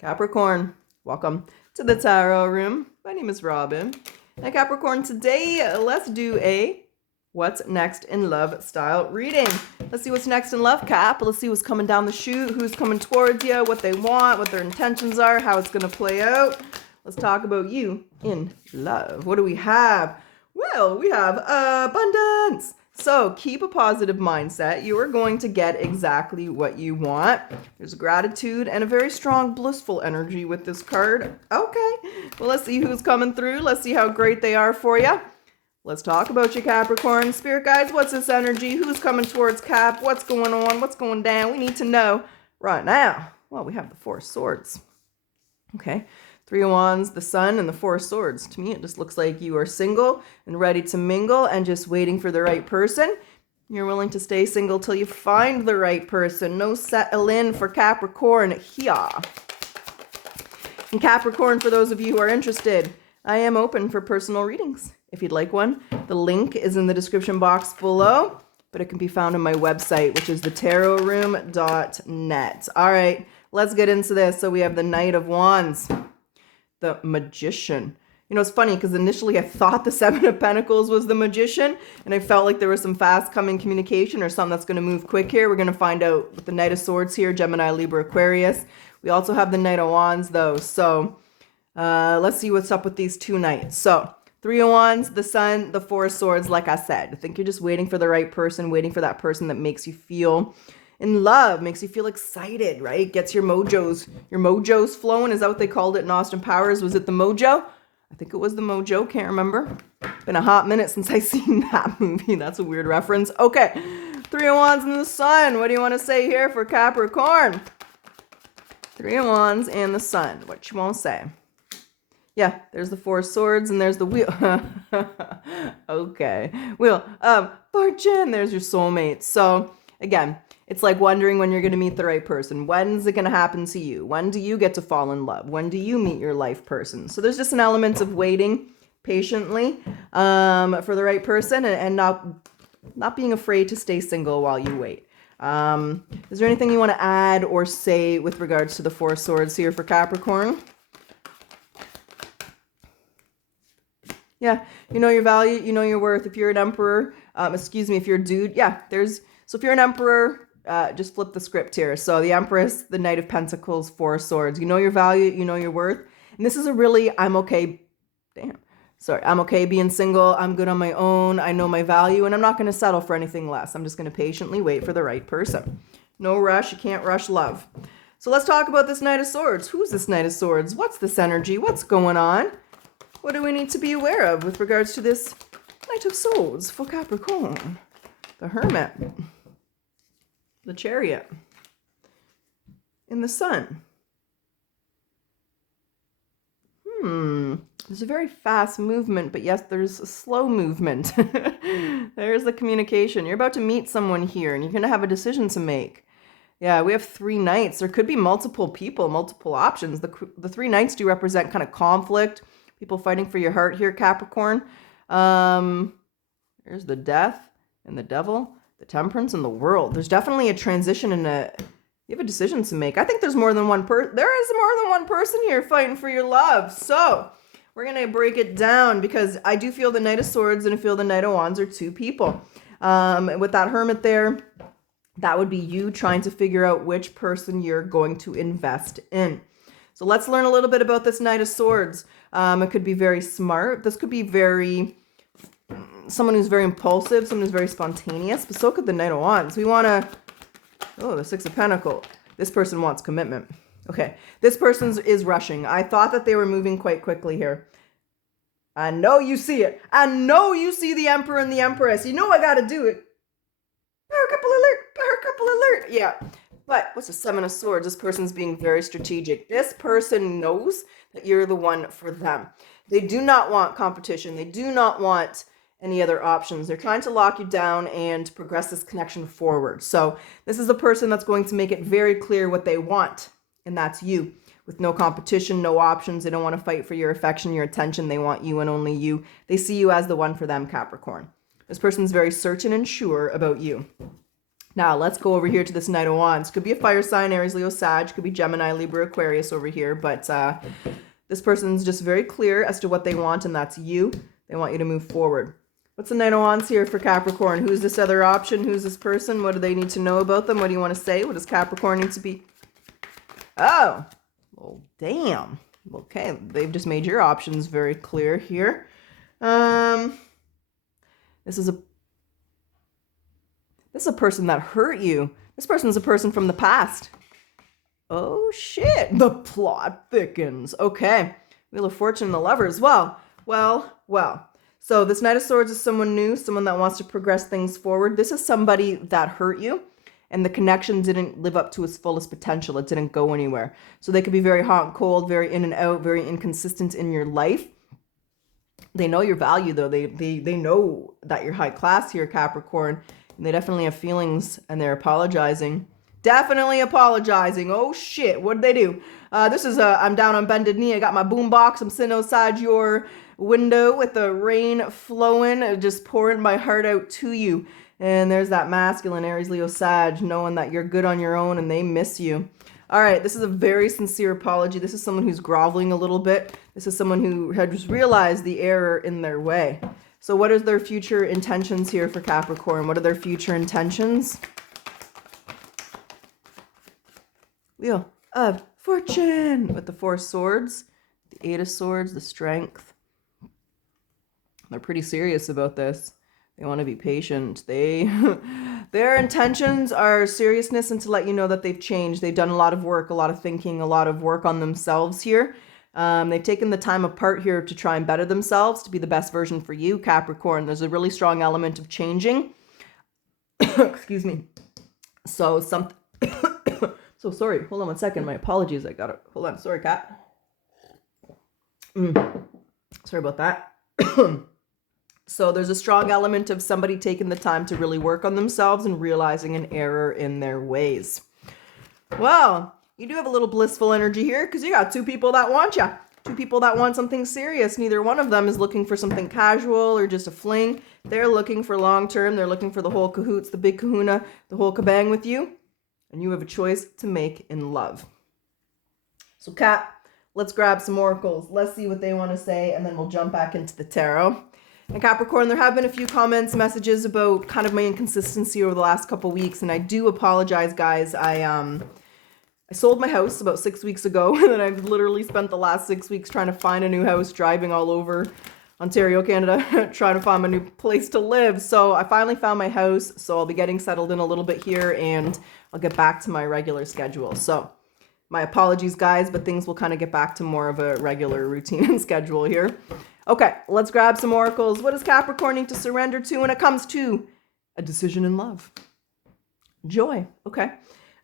Capricorn, welcome to the Tarot Room. My name is Robyn. And Capricorn, today let's do a What's Next in Love style reading. Let's see what's next in love, Cap. Let's see what's coming down the chute, who's coming towards you, what they want, what their intentions are, how it's going to play out. Let's talk about you in love. What do we have? Well, we have abundance. So keep a positive mindset. You are going to get exactly what you want. There's gratitude and a very strong blissful energy with this card. Okay, well, let's see who's coming through. Let's see how great they are for you. Let's talk about you, Capricorn. Spirit guides, what's this energy? Who's coming towards Cap? What's going on? What's going down? We need to know right now. Well, we have the Four of Swords. Okay. Three of Wands, the Sun, and the Four of Swords. To me, it just looks like you are single and ready to mingle and just waiting for the right person. You're willing to stay single till you find the right person. No settle-in for Capricorn here. And Capricorn, for those of you who are interested, I am open for personal readings. If you'd like one, the link is in the description box below, but it can be found on my website, which is thetarotroom.net. All right, let's get into this. So we have the Knight of Wands. The Magician. You know, it's funny because initially I thought the Seven of Pentacles was the Magician, and I felt like there was some fast coming communication or something that's going to move quick here. We're going to find out with the Knight of Swords here, Gemini, Libra, Aquarius. We also have the Knight of Wands though. So let's see what's up with these two knights. So Three of Wands, the Sun, the Four of Swords. Like I said, I think you're just waiting for the right person, waiting for that person that makes you feel in love, makes you feel excited, right? Gets your mojos flowing. Is that what they called it in Austin Powers? Was it the mojo? I think it was the mojo. Can't remember. Been a hot minute since I seen that movie. That's a weird reference. Okay. Three of Wands and the Sun. What do you want to say here for Capricorn? Three of Wands and the Sun. What you want to say? Yeah, there's the Four of Swords and there's the Wheel. Okay. Wheel of Fortune. There's your soulmate. So again, it's like wondering when you're going to meet the right person. When's it going to happen to you? When do you get to fall in love? When do you meet your life person? So there's just an element of waiting patiently for the right person and not being afraid to stay single while you wait. Is there anything you want to add or say with regards to the Four of Swords here for Capricorn? Yeah, you know your value, you know your worth. If you're an emperor, if you're a dude, yeah, so if you're an emperor, just flip the script here. So the Empress, the Knight of Pentacles, Four of Swords. You know your value, you know your worth. And this is a really, I'm okay being single. I'm good on my own. I know my value and I'm not going to settle for anything less. I'm just going to patiently wait for the right person. No rush. You can't rush love. So let's talk about this Knight of Swords. Who's this Knight of Swords? What's this energy? What's going on? What do we need to be aware of with regards to this Knight of Swords for Capricorn? The Hermit. The Chariot, in the Sun. There's a very fast movement, but yes, there's a slow movement. There's the communication. You're about to meet someone here, and you're going to have a decision to make. Yeah, we have three knights. There could be multiple people, multiple options. The three knights do represent kind of conflict, people fighting for your heart here, Capricorn. There's the Death and the Devil. The Temperance and the World. There's definitely a transition and you have a decision to make. I think there's more than one person. There is more than one person here fighting for your love. So we're going to break it down because I do feel the Knight of Swords and I feel the Knight of Wands are two people. With that Hermit there, that would be you trying to figure out which person you're going to invest in. So let's learn a little bit about this Knight of Swords. It could be very smart. This could be someone who's very impulsive, someone who's very spontaneous, but so could the Knight of Wands. The Six of Pentacles. This person wants commitment. Okay, this person is rushing. I thought that they were moving quite quickly here. I know you see it. I know you see the Emperor and the Empress. You know I got to do it. Power couple alert. Power couple alert. Yeah. But what's the Seven of Swords? This person's being very strategic. This person knows that you're the one for them. They do not want competition. They do not want any other options. They're trying to lock you down and progress this connection forward. So this is a person that's going to make it very clear what they want, and that's you. With no competition, no options. They don't want to fight for your affection, your attention. They want you and only you. They see you as the one for them, Capricorn. This person's very certain and sure about you. Now, let's go over here to this Knight of Wands. Could be a fire sign, Aries, Leo, Sag. Could be Gemini, Libra, Aquarius over here. But this person's just very clear as to what they want, and that's you. They want you to move forward. What's the Knight of Wands here for Capricorn? Who's this other option? Who's this person? What do they need to know about them? What do you want to say? What does Capricorn need to be? Oh, well, damn. Okay, they've just made your options very clear here. This is a person that hurt you. This person's a person from the past. Oh shit, the plot thickens. Okay, Wheel of Fortune, the Lovers. Well. So this Knight of Swords is someone new, someone that wants to progress things forward. This is somebody that hurt you, and the connection didn't live up to its fullest potential. It didn't go anywhere. So they could be very hot and cold, very in and out, very inconsistent in your life. They know your value, though. They know that you're high class here, Capricorn. And they definitely have feelings, and they're apologizing. Definitely apologizing. Oh, shit. What'd they do? This is I'm down on bended knee. I got my boombox. I'm sitting outside your window with the rain flowing, just pouring my heart out to you. And there's that masculine Aries, Leo, Sag, knowing that you're good on your own and they miss you. All right, this is a very sincere apology. This is someone who's groveling a little bit. This is someone who has realized the error in their way. So what is their future intentions here for Capricorn? What are their future intentions? Wheel of Fortune with the Four Swords, the Eight of Swords, the Strength. They're pretty serious about this. They want to be patient. Their intentions are seriousness and to let you know that they've changed. They've done a lot of work, a lot of thinking, a lot of work on themselves here. They've taken the time apart here to try and better themselves, to be the best version for you, Capricorn. There's a really strong element of changing. Excuse me. So so sorry. Hold on 1 second. My apologies. I got it. Hold on. Sorry, Cat. Sorry about that. So there's a strong element of somebody taking the time to really work on themselves and realizing an error in their ways. Well, you do have a little blissful energy here because you got two people that want you. Two people that want something serious. Neither one of them is looking for something casual or just a fling. They're looking for long term. They're looking for the whole cahoots, the big kahuna, the whole kabang with you. And you have a choice to make in love. So Kat, let's grab some oracles. Let's see what they want to say, and then we'll jump back into the tarot. And Capricorn, there have been a few comments, messages about kind of my inconsistency over the last couple weeks, and I do apologize, guys. I sold my house about 6 weeks ago, and then I've literally spent the last 6 weeks trying to find a new house, driving all over Ontario, Canada, trying to find a new place to live. So I finally found my house, so I'll be getting settled in a little bit here, and I'll get back to my regular schedule. So my apologies, guys, but things will kind of get back to more of a regular routine and schedule here. Okay, let's grab some oracles. What does Capricorn need to surrender to when it comes to a decision in love? Joy. Okay.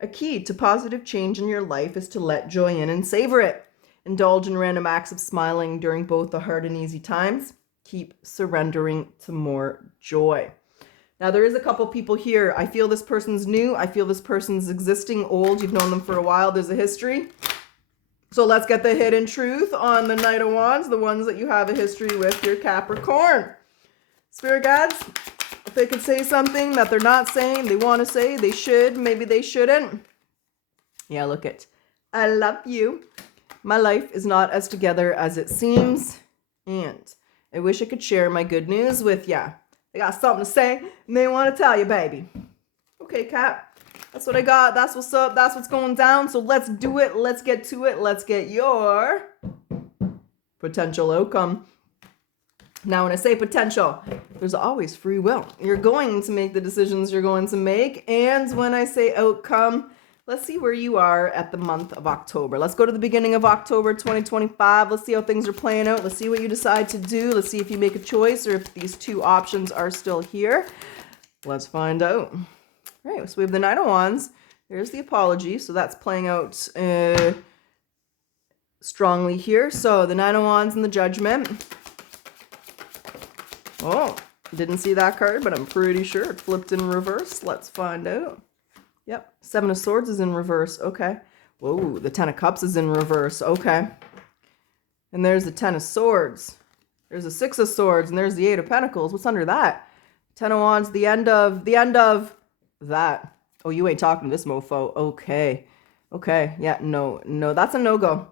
A key to positive change in your life is to let joy in and savor it. Indulge in random acts of smiling during both the hard and easy times. Keep surrendering to more joy. Now, there is a couple people here. I feel this person's new. I feel this person's existing, old. You've known them for a while. There's a history. So let's get the hidden truth on the Knight of Wands, the ones that you have a history with, your Capricorn. Spirit guides, if they could say something that they're not saying, they want to say, they should, maybe they shouldn't. Yeah, look it. I love you. My life is not as together as it seems. And I wish I could share my good news with ya. They got something to say and they want to tell you, baby. Okay, Cap. That's what I got. That's what's up. That's what's going down. So let's do it. Let's get to it. Let's get your potential outcome. Now, when I say potential, there's always free will. You're going to make the decisions you're going to make. And when I say outcome, let's see where you are at the month of October. Let's go to the beginning of October 2025. Let's see how things are playing out. Let's see what you decide to do. Let's see if you make a choice or if these two options are still here. Let's find out. All right, so we have the Knight of Wands. There's the apology. So that's playing out strongly here. So the Knight of Wands and the Judgment. Oh, didn't see that card, but I'm pretty sure it flipped in reverse. Let's find out. Yep, Seven of Swords is in reverse. Okay. Whoa, the Ten of Cups is in reverse. Okay. And there's the Ten of Swords. There's the Six of Swords, and there's the Eight of Pentacles. What's under that? Ten of Wands, the end of that. Oh, you ain't talking to this mofo. Okay. Okay. Yeah, no, that's a no-go.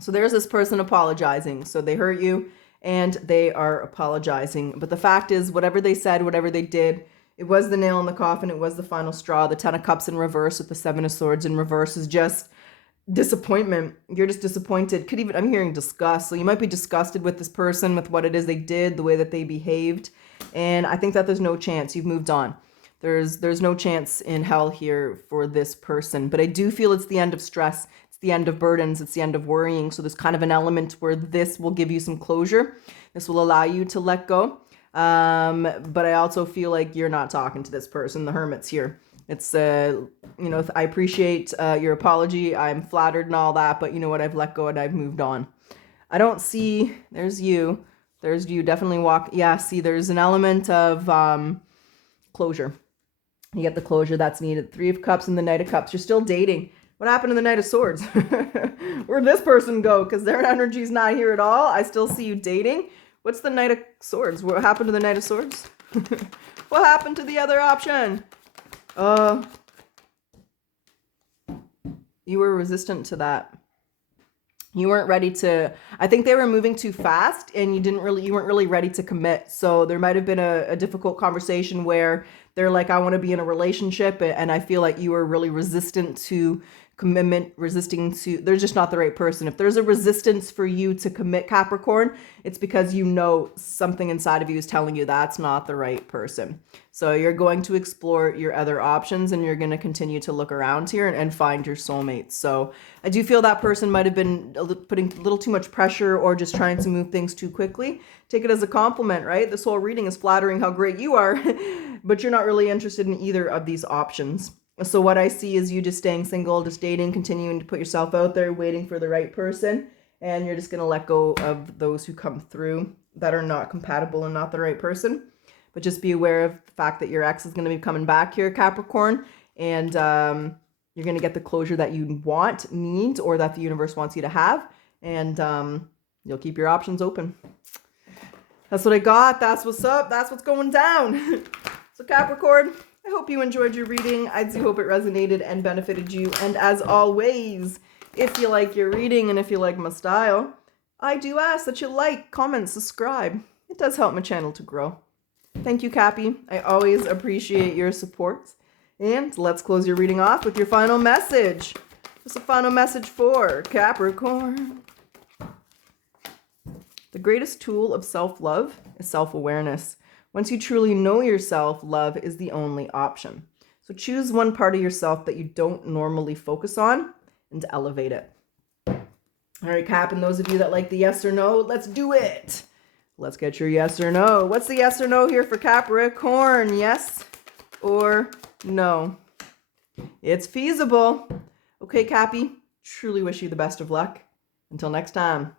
So there's this person apologizing. So they hurt you and they are apologizing. But the fact is, whatever they said, whatever they did, it was the nail in the coffin. It was the final straw. The 10 of Cups in reverse with the 7 of Swords in reverse is just disappointment. You're just disappointed. I'm hearing disgust. So you might be disgusted with this person, with what it is they did, the way that they behaved. And I think that there's no chance. You've moved on. There's no chance in hell here for this person. But I do feel it's the end of stress. It's the end of burdens. It's the end of worrying. So there's kind of an element where this will give you some closure. This will allow you to let go. But I also feel like you're not talking to this person. The Hermit's here. It's, you know, I appreciate your apology. I'm flattered and all that. But you know what? I've let go and I've moved on. I don't see... There's you. There's you. Definitely walk... Yeah, see, there's an element of closure. You get the closure that's needed. 3 of Cups and the Knight of Cups. You're still dating. What happened to the Knight of Swords? Where'd this person go? Because their energy's not here at all. I still see you dating. What's the Knight of Swords? What happened to the Knight of Swords? What happened to the other option? You were resistant to that. You weren't ready to... I think they were moving too fast and you weren't really ready to commit. So there might have been a difficult conversation where they're like, I want to be in a relationship. And I feel like you were really resistant to commitment, they're just not the right person. If there's a resistance for you to commit, Capricorn, it's because you know something inside of you is telling you that's not the right person. So you're going to explore your other options and you're going to continue to look around here and find your soulmate. So I do feel that person might have been putting a little too much pressure or just trying to move things too quickly. Take it as a compliment, right? This whole reading is flattering how great you are, but you're not really interested in either of these options. So what I see is you just staying single, just dating, continuing to put yourself out there, waiting for the right person. And you're just going to let go of those who come through that are not compatible and not the right person. But just be aware of the fact that your ex is going to be coming back here, Capricorn. And you're going to get the closure that you want, need, or that the universe wants you to have. And you'll keep your options open. That's what I got. That's what's up. That's what's going down. So Capricorn, I hope you enjoyed your reading. I do hope it resonated and benefited you. And as always, if you like your reading and if you like my style, I do ask that you like, comment, subscribe. It does help my channel to grow. Thank you, Cappy. I always appreciate your support. And let's close your reading off with your final message. What's the final message for Capricorn? The greatest tool of self-love is self-awareness. Once you truly know yourself, love is the only option. So choose one part of yourself that you don't normally focus on and elevate it. All right, Cap, and those of you that like the yes or no, let's do it. Let's get your yes or no. What's the yes or no here for Capricorn? Yes or no? It's feasible. Okay, Cappy, truly wish you the best of luck. Until next time.